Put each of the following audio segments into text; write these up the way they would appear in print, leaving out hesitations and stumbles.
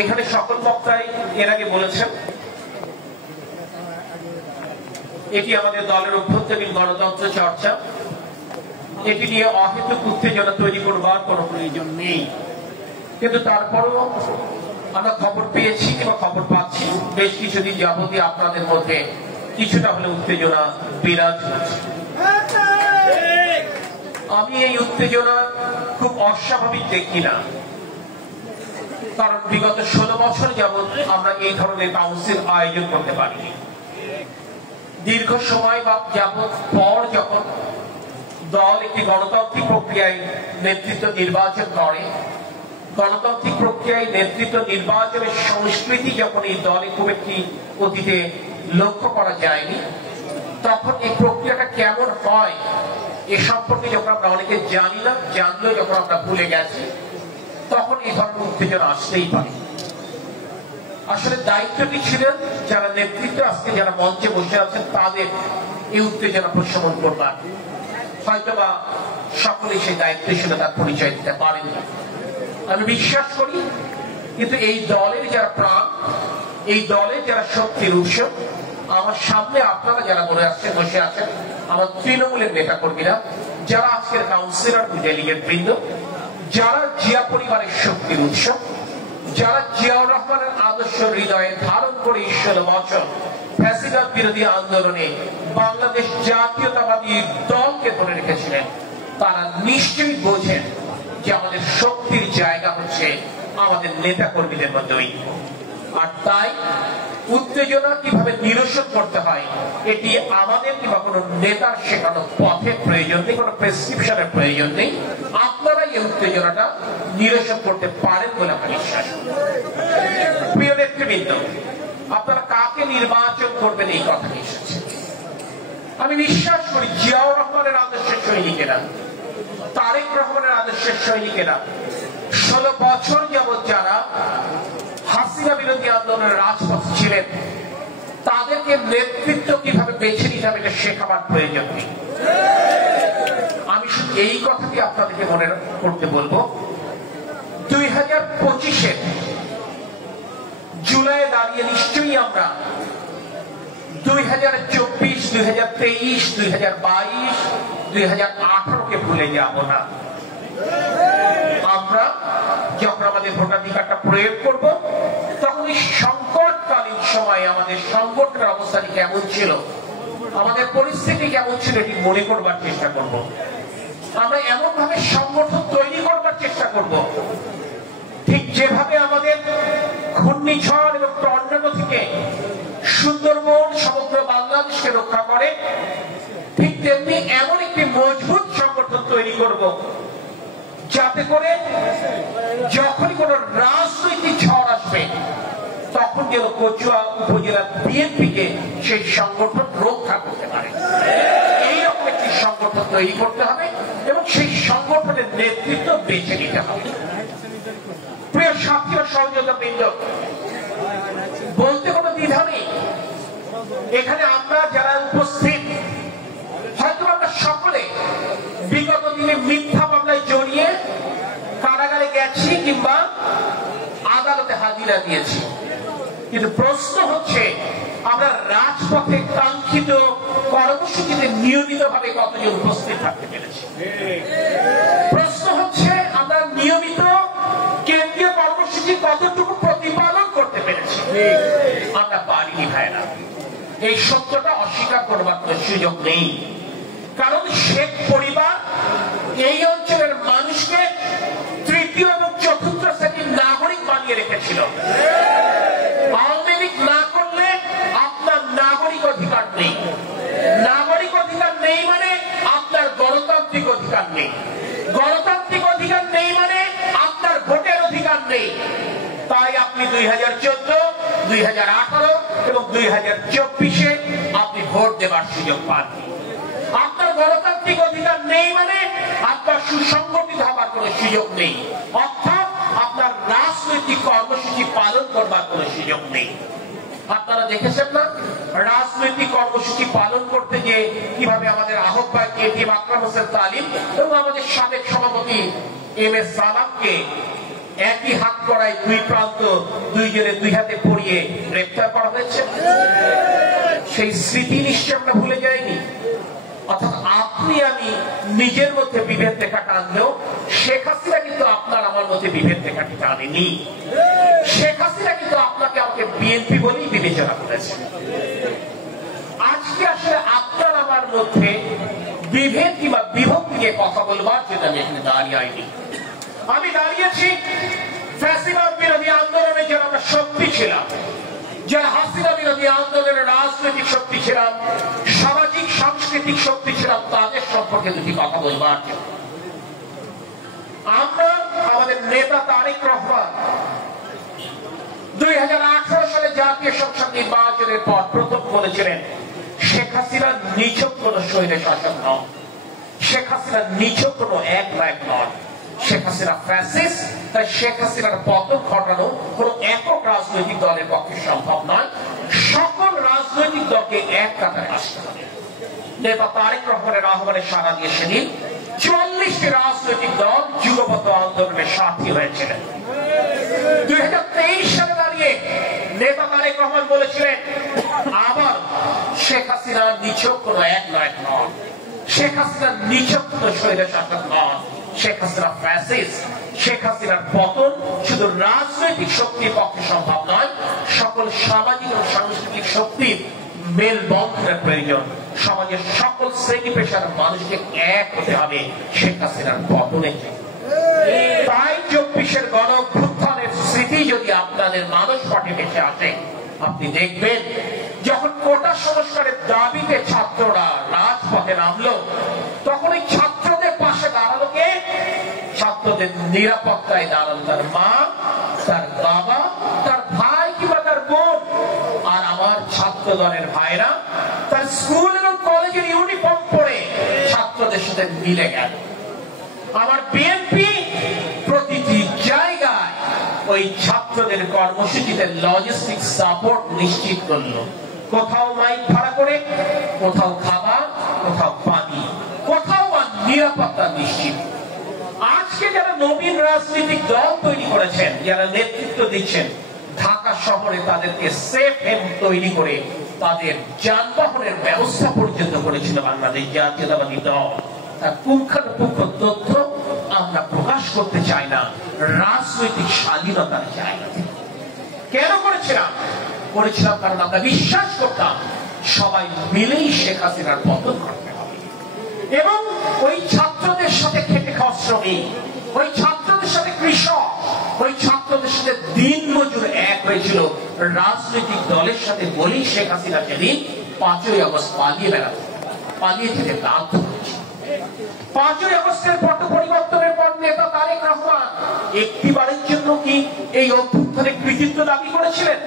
এখানে সকল বক্তাই এর আগে বলেছেন এটি আমাদের দলের অভ্যন্তরীণ গণতন্ত্র চর্চা, এটি নিয়ে অহেতুক উত্তেজনা তৈরি করবার কোনো প্রয়োজন নেই। কিন্তু তারপরেও আমরা খবর পেয়েছি কিংবা খবর পাচ্ছি বেশ কিছুদিন যাবতীয় আপনাদের মধ্যে কিছুটা হলে উত্তেজনা বিরাজ করছে। আমি এই উত্তেজনা খুব অস্বাভাবিক দেখি না, কারণ বিগত 16 বছর যাবৎ আমরা এই ধরনের কাউন্সিল আয়োজন করতে পারিনি। দীর্ঘ সময় যাবৎ পর যখন দল একটি গণতান্ত্রিক প্রক্রিয়ায় নেতৃত্ব নির্বাচন করে, গণতান্ত্রিক প্রক্রিয়ায় নেতৃত্ব নির্বাচনের সংস্কৃতি যখন এই দলে খুব একটি অতীতে লক্ষ্য করা যায়নি, তখন এই প্রক্রিয়াটা কেমন হয় এ সম্পর্কে যখন আমরা অনেকে জানি না, জানলেও যখন আমরা ভুলে গেছি, তখন এই ধরনের উত্তেজনা আসতেই পারে। আসলে দায়িত্বটি ছিলেন যারা নেতৃত্ব আজকে যারা মঞ্চে বসে আছেন তাদের এই উত্তেজনা প্রশমন করবার। হয়তোবা সকলেই সেই দায়িত্বশীলতার পরিচয় দিতে পারেন। আমি বিশ্বাস করি কিন্তু এই দলের যারা প্রাণ, এই দলের যারা শক্তির উৎস, আমার সামনে আপনারা যারা বসে আছেন, আমার তৃণমূলের নেতা কর্মীরা, যারা আজকের কাউন্সিলর ডেলিগেট বৃন্দ, যারা জিয়া পরিবারের শক্তির উৎস, যারা জিয়াউর রহমানের আদর্শ হৃদয়ে ধারণ করে 16 বছর ফ্যাসিবাদ বিরোধী আন্দোলনে বাংলাদেশ জাতীয়তাবাদী দলকে ধরে রেখেছিলেন, তারা নিশ্চয়ই বোঝেন যে আমাদের শক্তির জায়গা হচ্ছে আমাদের নেতা কর্মীদের মধ্যেই। আর তাই উত্তেজনা কিভাবে নিরসন করতে হয় এটি আমাদের কিংবা কোনো নেতার শেখানো পথের প্রয়োজন নেই, কোনো প্রেসক্রিপশনের প্রয়োজন নেই। আপনারা এই উত্তেজনাটা নিরসন করতে পারেন বলে আমার বিশ্বাস। প্রিয় নেতৃবৃন্দ, আপনারা কাকে নির্বাচন করবেন এই কথা এসেছে। আমি বিশ্বাস করি জিয়াউর রহমানের আদর্শের সৈনিকেরা, তারেক রহমানের আদর্শের সৈনিকেরা 16 বছর যাবৎ যারা হাসিনা বিরোধী আন্দোলনের রাজপথ ছিলেন, তাদেরকে নেতৃত্ব কিভাবে বেছে নিতে হবে এটা শেখাবার প্রয়োজন নেই। আমি শুধু এই কথাটি আপনাদেরকে মনে করতে বলবো, 2025-এ জুলাইয়ে দাঁড়িয়ে নিশ্চয়ই আমরা 2024, 2023, 2022, 2018-কে ভুলে যাব না। আমরা যখন আমাদের ভোটাধিকারটা প্রয়োগ করব, তখন এই সংকটকালীন সময়ে আমাদের সংগঠনের অবস্থাটি কেমন ছিল, আমাদের পরিস্থিতি কেমন ছিল এটি মনে করবার চেষ্টা করব। আমরা এমন ভাবে সংগঠন তৈরি করবার চেষ্টা করব, ঠিক যেভাবে আমাদের ঘূর্ণিঝড় এবং টর্নেডো থেকে সুন্দরবন সমগ্র বাংলাদেশকে রক্ষা করে, ঠিক তেমনি এমন একটি মজবুত সংগঠন তৈরি করব যাতে করে যখনই কোন রাজনৈতিক ঝড় আসবে তখন যেন কচুয়া উপজেলা বিএনপিকে সেই সংগঠন রক্ষা করতে পারে। এইরকম একটি সংগঠন তৈরি করতে হবে এবং সেই সংগঠনের নেতৃত্ব বেছে নিতে হবে। প্রিয় সাথী ও সহযোগিতাবৃন্দ, বলতে কোনো দ্বিধা নেই, এখানে আমরা যারা উপস্থিত হয়তো আমরা সকলে বিগত দিনে মিথ্যা মামলায় জড়িয়ে কারাগারে গেছি কিংবা আদালতে হাজিরা দিয়েছি, কিন্তু প্রশ্ন হচ্ছে আমরা রাজপথে কাঙ্ক্ষিত কর্মসূচিতে নিয়মিতভাবে কতজন উপস্থিত থাকতে পেরেছি। প্রশ্ন হচ্ছে আমরা নিয়মিত কেন্দ্রীয় কর্মসূচি কতটুকু প্রতিপালন করতে পেরেছি। আমরা পারিনি ভাইরা, এই সত্যটা অস্বীকার করবার কোনো সুযোগ নেই। কারণ শেখ পরিবার এই অঞ্চলের মানুষকে তৃতীয় এবং চতুর্থ শ্রেণীর নাগরিক বানিয়ে রেখেছিল। আওয়ামী লীগ না করলে আপনার নাগরিক অধিকার নেই, নাগরিক অধিকার নেই মানে আপনার গণতান্ত্রিক অধিকার নেই, গণতান্ত্রিক অধিকার নেই মানে আপনার ভোটের অধিকার নেই। তাই আপনি 2014, 2018 এবং 2024-এ আপনি ভোট দেবার সুযোগ পাননি। আপনার গণতান্ত্রিক অধিকার নেই মানে আপনার সুসংগঠিত হবার কোন সুযোগ নেই, অর্থাৎ আপনার রাজনৈতিক কর্মসূচি পালন করবার কোন সুযোগ নেই। আপনারা দেখেছেন না রাজনৈতিক কর্মসূচি পালন করতে গিয়ে কিভাবে আমাদের আহ্বায়ক এটিএম আকরাম হোসেন তালিম এবং আমাদের সাবেক সভাপতি এম এস সালামকে একই হাত করায় দুই প্রান্ত দুইজনে দুই হাতে পড়িয়ে গ্রেপ্তার করা হয়েছে। সেই স্মৃতি নিশ্চয় আমরা ভুলে যাইনি। অর্থাৎ আপনি আমি নিজের মধ্যে বিভেদ রেখা টানলেও শেখ হাসিনা কিন্তু আপনার আমার মধ্যে বিভেদ রেখাটি টানেনি। শেখ হাসিনা কিন্তু আপনাকে আমাকে বিএনপি বলেই বিবেচনা করেছে। আজকে আসলে আপনার আমার মধ্যে বিভেদ কিংবা বিভক্তি নিয়ে কথা বলবার জন্য আমি এখানে দাঁড়িয়ে আইনি। আমি দাঁড়িয়েছি ফ্যাসিবাদ বিরোধী আন্দোলনে যারা আমরা শক্তি ছিলাম, যারা হাসিনা বিরোধী আন্দোলনের রাজনৈতিক শক্তি ছিলাম, সামাজিক সাংস্কৃতিক শক্তি ছিলাম, তাদের সম্পর্কে দুটি কথা বলবার জন্য। আমরা আমাদের নেতা তারেক রহমান 2018 সালে জাতীয় সংসদ নির্বাচনের পর প্রথম বলেছিলেন শেখ হাসিনা নিছক কোন স্বৈর শাসক নন, শেখ হাসিনা নিছক কোন একনায়ক নন, শেখ হাসিনা ফ্যাসিস্ট। তাই শেখ হাসিনার পতন ঘটানো কোন একক রাজনৈতিক দলের পক্ষে সম্ভব নয়, সকল রাজনৈতিক দলকে এক কাতারে আসতে হবে। নেতা তারেক রহমানের আহ্বানে সাড়া দিয়ে সেদিন 44টি রাজনৈতিক দল যুগপৎ আন্দোলনের সাথী হয়েছিলেন। 2023 সালে দাঁড়িয়ে নেতা তারেক রহমান বলেছিলেন আবার শেখ হাসিনা নিছক কোন একনায়ক নন, শেখ হাসিনা নিছক কোন স্বৈর শাসক নন, শেখ হাসিনা ফ্যাসিস্ট। শেখ হাসিনার পতন শুধু রাজনৈতিক শক্তির পক্ষে সম্ভব নয়, সকল সামাজিক ও সাংস্কৃতিক শক্তির মেলবন্ধনের প্রয়োজন। সমাজের সকল শ্রেণী পেশার মানুষকে এক হতে হবে শেখ হাসিনার পতনের জন্য। তাই 24-এর গণঅভ্যুত্থানের স্মৃতি যদি আপনাদের মানস পটে ভেসে আসে, আপনি দেখবেন যখন কোটা সংস্কারের দাবিতে ছাত্ররা রাজপথে নামলো, তখন এই ছাত্রদের পাশে দাঁড়ালো কে? ছাত্রদের নিরাপত্তায় দাঁড়ালো তার মা, তার বাবা, তার ভাই কিংবা তার বোন। আর আমার ছাত্র দলের ভাইরা তার স্কুল এবং কলেজের ইউনিফর্ম পরে ছাত্রদের সাথে মিলে গেল। আমার বিএনপি প্রতিটি জায়গায় ওই ছাত্রদের কর্মসূচিতে লজিস্টিক সাপোর্ট নিশ্চিত করলো। কোথাও মাইক ভাড়া করে, কোথাও খাবার, কোথাও পানি, কোথাও বা নিরাপত্তা নিশ্চিত। আজকে যারা নবীন রাজনৈতিক দল তৈরি করেছেন, যারা নেতৃত্ব দিচ্ছেন, ঢাকা শহরে তাদেরকে সেফ হেম তৈরি করে তাদের যানবাহনের ব্যবস্থা পর্যন্ত করেছিল বাংলাদেশ জাতীয়তাবাদী দল। তার পুঙ্খানুপুঙ্খ তথ্য আমরা প্রকাশ করতে চাই না, রাজনৈতিক স্বাধীনতার জায়গা থেকে। কেন করেছিলাম? কারণ আমরা বিশ্বাস করতাম সবাই মিলেই শেখ হাসিনার পতন করতে হবে। এবং ওই ছাত্রদের সাথে খেটে খাওয়া শ্রমিক, ওই ছাত্রদের সাথে কৃষক, ওই ছাত্রদের সাথে দিন মজুর এক হয়েছিল রাজনৈতিক দলের সাথে বলেই শেখ হাসিনা সেদিন 5ই আগস্ট পালিয়ে যেতে বাধ্য হয়েছে। 5ই আগস্টের পট পরিবর্তনের পর নেতা তারেক রহমান একটিবারের জন্য কি এই অভ্যুত্থানের কৃতিত্ব দাবি করেছিলেন?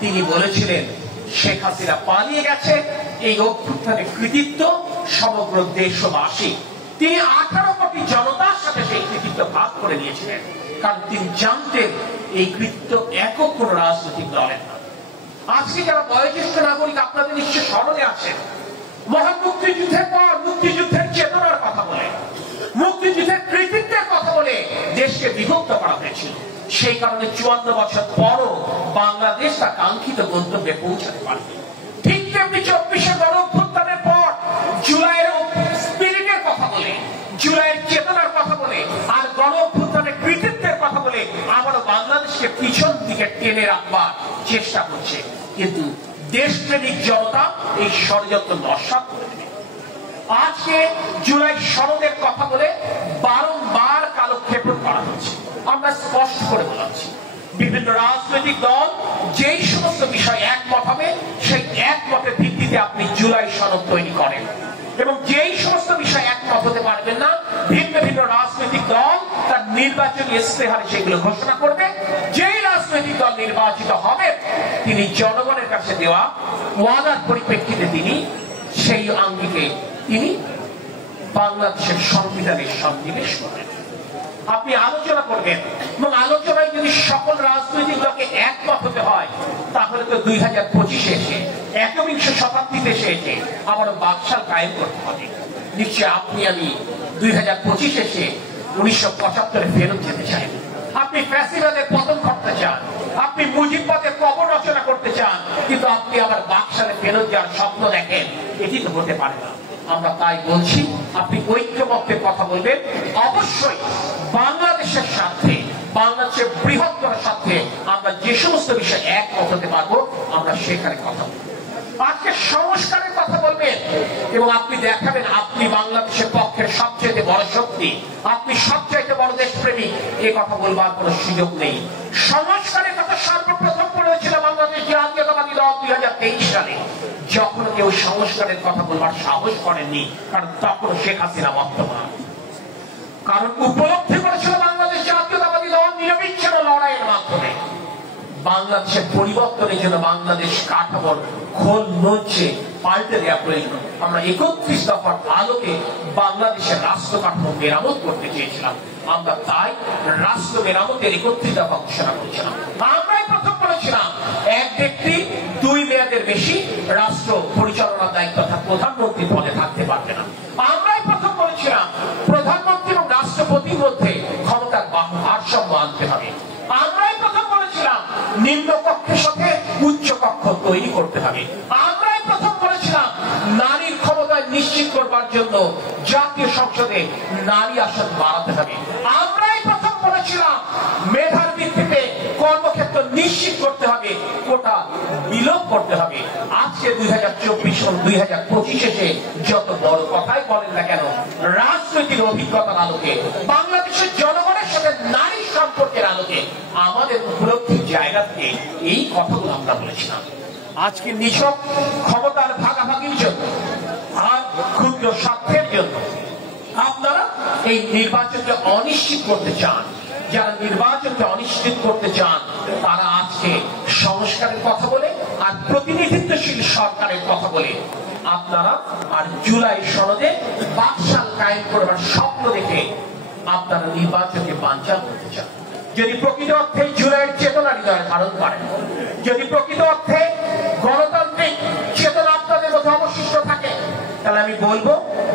তিনি বলেছিলেন শেখ হাসিনা পালিয়ে গেছে, এই অভ্যুত্থানের কৃতিত্ব সমগ্র দেশবাসী। তিনি 18 কোটি জনতার সাথে সেই কৃতিত্ব ভাগ করে নিয়েছিলেন, কারণ তিনি জানতেন এই কৃতিত্ব একক কোন রাজনৈতিক দলের না। আজকে যারা বয়োজ্যেষ্ঠ নাগরিক আপনাদের নিশ্চয় স্মরণে আছেন, মহান মুক্তিযুদ্ধের পর মুক্তিযুদ্ধের চেতনার কথা বলে, মুক্তিযুদ্ধের কৃতিত্বের কথা বলে দেশকে বিভক্ত করা হয়েছিল। সেই কারণে 54 বছর পরও বাংলাদেশ তার কাঙ্ক্ষিত গন্তব্যে পৌঁছাতে পারেনি। ঠিক তেমনি 24-এর গণঅভ্যুত্থানের পর জুলাইয়ের স্পিরিটের কথা বলে, জুলাইয়ের চেতনার কথা বলে, আর গণঅভ্যুত্থানের কৃতিত্বের কথা বলে আবারও বাংলাদেশকে পিছন দিকে টেনে রাখবার চেষ্টা করছে। কিন্তু দেশপ্রেমিক জনতা এই ষড়যন্ত্র নস্যাৎ করে দেবে। আজকে জুলাই সনদের কথা বলে বারংবার কালক্ষেপণ করা হচ্ছে। আমরা স্পষ্ট করে বলাচ্ছি, বিভিন্ন রাজনৈতিক দল যেই সমস্ত বিষয় একমত হবে, সেই একমতের ভিত্তিতে আপনি জুলাই সনদ তৈরি করেন, এবং যেই সমস্ত বিষয় একমত হতে পারবেন না, ভিন্ন ভিন্ন রাজনৈতিক দল তার নির্বাচনী ইস্তেহারে সেগুলো ঘোষণা করবে। যেই রাজনৈতিক দল নির্বাচিত হবে, তিনি জনগণের কাছে দেওয়া ওয়াদার পরিপ্রেক্ষিতে তিনি সেই আঙ্গিকে তিনি বাংলাদেশের সংবিধানের সন্নিবেশ করবেন। আপনি আলোচনা করবেন, এবং আলোচনায় যদি সকল রাজনৈতিক দলকে একমত হতে হয়, তাহলে তো 2025-এ এসে একবিংশ শতাব্দীতে এসে আবারও বাকশাল কায়েম করতে হবে। নিশ্চয় আপনি আমি 2025 এসে 1975-এ ফেরত যেতে চাই। আপনি ফ্যাসিবাদের পতন করতে চান, আপনি মুজিববাদের কবর রচনা করতে চান, কিন্তু আপনি আবার বাকশালে ফেরত যাওয়ার স্বপ্ন দেখেন, এটি তো হতে পারে না। আমরা তাই বলছি, আপনি ঐক্যমত্যের কথা বলবেন, অবশ্যই বাংলাদেশের স্বার্থে, বাংলাদেশের বৃহত্তর স্বার্থে আমরা যে সমস্ত বিষয়ে একমত হতে পারবো, আমরা সেখানে কথা বলবো। আজকে সংস্কারের কথা বলবেন এবং আপনি দেখাবেন আপনি বাংলাদেশের পক্ষের সবচেয়ে বড় শক্তি, আপনি সবচাইতে বড় দেশপ্রেমী, এ কথা বলবার কোনো সুযোগ নেই। সংস্কারের কথা সর্বপ্রথম বলেছিল বাংলাদেশ জাতীয়তাবাদী দল 2023 সালে, যখন কেউ সংস্কারের কথা বলবার সাহস করেননি, কারণ তখন শেখ হাসিনা বর্তমান। কারণ উপলব্ধি করেছিল বাংলাদেশ জাতীয়তাবাদী দল নিরবিচ্ছিন্ন লড়াইয়ের মাধ্যমে বাংলাদেশের পরিবর্তনের জন্য বাংলাদেশ কাঠামোর খোল নড়ছে পাল্টে দেওয়া প্রয়োজন। আমরা 31 দফার আলোকে বাংলাদেশের রাষ্ট্র কাঠামো মেরামত করতে চেয়েছিলাম। আমরা তাই রাষ্ট্র মেরামতের 31 দফা ঘোষণা করেছিলাম। আমরাই প্রথম বলেছিলাম এক ব্যক্তি 2 মেয়াদের বেশি রাষ্ট্র পরিচালনার দায়িত্ব প্রধানমন্ত্রী পদে থাকতে পারবে না। আমরাই প্রথম বলেছিলাম প্রধানমন্ত্রী এবং রাষ্ট্রপতির মধ্যে ক্ষমতার ভারসাম্য আনতে হবে। আমরাই প্রথম বলেছিলাম নিম্ন কক্ষের সাথে উচ্চ কক্ষ তৈরি করতে হবে। আমরাই প্রথম বলেছিলাম নারীর ক্ষমতা নিশ্চিত করবার জন্য জাতীয় সংসদে নারী আসন বাড়াতে হবে। আমরাই প্রথম বলেছিলাম মেধার ভিত্তিতে কর্মক্ষেত্র নিশ্চিত করতে হবে, কোটা বিলোপ করতে হবে। আজকে 2024 এবং 2025 এসে যত বড় কথাই বলেন না কেন, রাজনৈতিক অভিজ্ঞতার আলোকে, বাংলাদেশের জনগণের সাথে নারী সম্পর্কের আলোকে আমাদের উপলব্ধির জায়গা থেকে এই কথাগুলো আমরা বলেছিলাম। আজকে নিছক ক্ষমতার ভাগাভাগির জন্য আর ক্ষুদ্র স্বার্থের জন্য আপনারা এই নির্বাচনকে অনিশ্চিত করতে চান। যারা নির্বাচনকে অনিশ্চিত করতে চান তারা আজকে সংস্কারের কথা বলে আর প্রতিনিধিত্বশীল সরকারের কথা বলে আপনারা আর জুলাই সনদে বাকশাল কায়েম করবার স্বপ্ন দেখে আপনারা নির্বাচনকে বানচাল করতে চান। যদি প্রকৃত অর্থে জুলাইয়ের চেতনা হৃদয়ে ধারণ করেন, যদি প্রকৃত অর্থে গণতান্ত্রিক চেতনা আপনাদের মধ্যে অবশিষ্ট থাকে, তাহলে আমি বলবো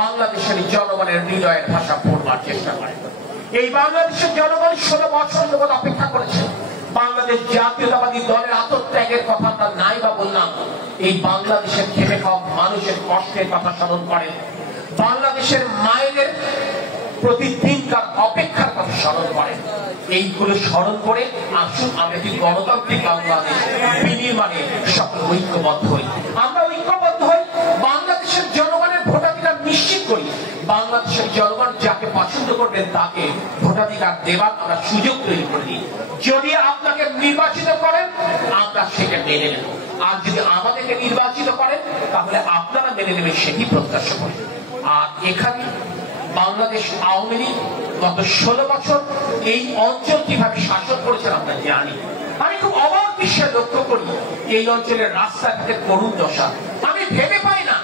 বাংলাদেশের জনগণের হৃদয়ের ভাষা পড়বার চেষ্টা করেন। এই বাংলাদেশের জনগণ 16 বছর যাবত অপেক্ষা করেছে। বাংলাদেশ জাতীয়তাবাদী দলের আত্মত্যাগের কথা আমরা নাই বা বললাম, এই বাংলাদেশের খেটে খাওয়া মানুষের কষ্টের কথা স্মরণ করেন, বাংলাদেশের মায়েদের প্রতিদিনকার অপেক্ষার কথা স্মরণ করেন। এইগুলো স্মরণ করে আসুন আমরা একটি গণতান্ত্রিক বাংলাদেশ বিনির্মাণে সকল ঐক্যবদ্ধ হই। আমরা ঐক্যবদ্ধ হই, বাংলাদেশের জনগণের ভোটাধিকার নিশ্চিত করি। বাংলাদেশের জনগণ যাকে পছন্দ করবেন তাকে ভোটাধিকার দেবার আমরা সুযোগ তৈরি করে দিই। যদি আপনাকে নির্বাচিত করেন আমরা সেটা মেনে নেব, আর যদি আমাদেরকে নির্বাচিত করেন তাহলে আপনারা মেনে নেবেন, সেটি প্রত্যাশা করি। আর এখানে বাংলাদেশ আওয়ামী লীগ গত 16 বছর এই অঞ্চল কিভাবে শাসন করেছেন আমরা জানি। আমি খুব অবাক বিষয়ে লক্ষ্য করি এই অঞ্চলের রাস্তাঘাটের করুণ দশা। আমি ভেবে পাই না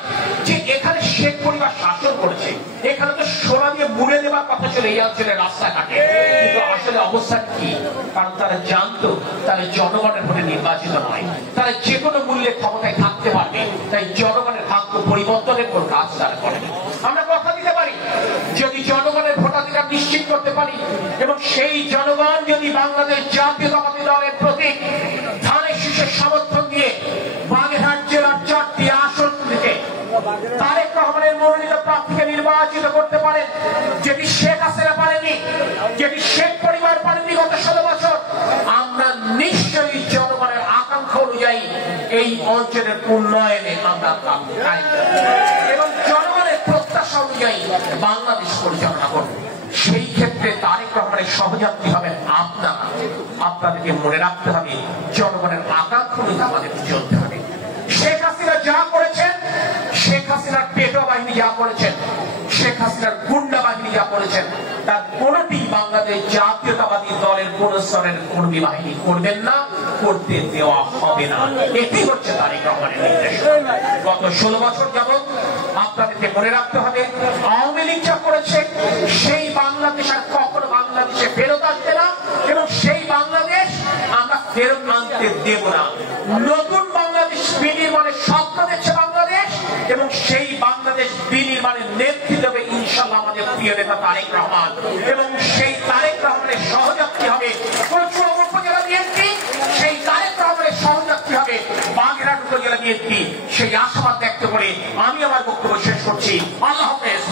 যে এখানে শেখ পরিবার শাসন করেছে, এখানে তো সোনা দিয়ে মুড়ে দেওয়ার কথা ছিল এই অঞ্চলের রাস্তাঘাটে, কিন্তু আসলে অবস্থা কি? কারণ তারা জানতো তারা জনগণের ভোটে নির্বাচিত নয়, তারা যে কোনো মূল্যে ক্ষমতায় থাকতে পারবে, তাই জনগণের ভাগ্য পরিবর্তনের কোন কাজ তারা করে না। আমরা কথা দিতে পারি যদি জনগণের ভোটাধিকার নিশ্চিত করতে পারি এবং সেই জনগণ যদি বাংলাদেশ জাতীয়তাবাদী দলের প্রতীক ধানের শীষের সমর্থন দিয়ে বাগেরহাট জেলার 4টি আসন থেকে তারেক রহমানের মনোনীত প্রার্থীকে নির্বাচিত করতে পারেন, যেটি শেখ হাসিনা পারেনি, যেটি শেখ পরিবার পারেনি গত 16 বছর, আমরা নিশ্চয়ই জনগণের আকাঙ্ক্ষা অনুযায়ী এই অঞ্চলের উন্নয়নে আমরা এবং জনগণের প্রত্যাশা অনুযায়ী বাংলাদেশ পরিচালনা করব। সেই ক্ষেত্রে তারেক রহমানের সহযাত্রী হবেন আপনারা। আপনাদেরকে মনে রাখতে হবে জনগণের আকাঙ্ক্ষা অনুযায়ী আমাদের চলতে হবে। শেখ হাসিনা যা করেছেন, শেখ হাসিনার পেটোয়া বাহিনী যা করেছেন, শেখ হাসিনার গুন্ডা বাহিনী যা করেছেন, তার কোনটি বাংলাদেশ জাতীয়তাবাদী দলের কোন স্তরের কর্মী বাহিনী করবেন না, করতে দেওয়া হবে না। এটি হচ্ছে তারেক রহমানের নির্দেশ। গত 16 বছর যাবৎ আপনাদেরকে মনে রাখতে হবে আওয়ামী লীগ যা করেছে সেই বাংলাদেশ আর কখনো বাংলাদেশে ফেরত আসবে না, এবং সেই বাংলাদেশ আমরা ফেরত আনতে দেব না। নতুন বাংলাদেশ বিনির্মাণের স্বপ্ন দেখছে বাংলাদেশ, এবং সেই বাংলাদেশ বিনির্মাণের নেতৃত্ব দেবে ইনশাআল্লাহ আমাদের প্রিয় নেতা তারেক রহমান, এবং সেই তারেক রহমানের সহযোগিতা সহযাত্রী হবে পরশুরাম উপজেলা বিএনপি, সেই তারেক রহমানের সহযাত্রী হবে বাগেরহাট উপজেলা বিএনপি। সেই আশাবাদ ব্যক্ত করে আমি আমার বক্তব্য শেষ করছি। আল্লাহ হাফেজ।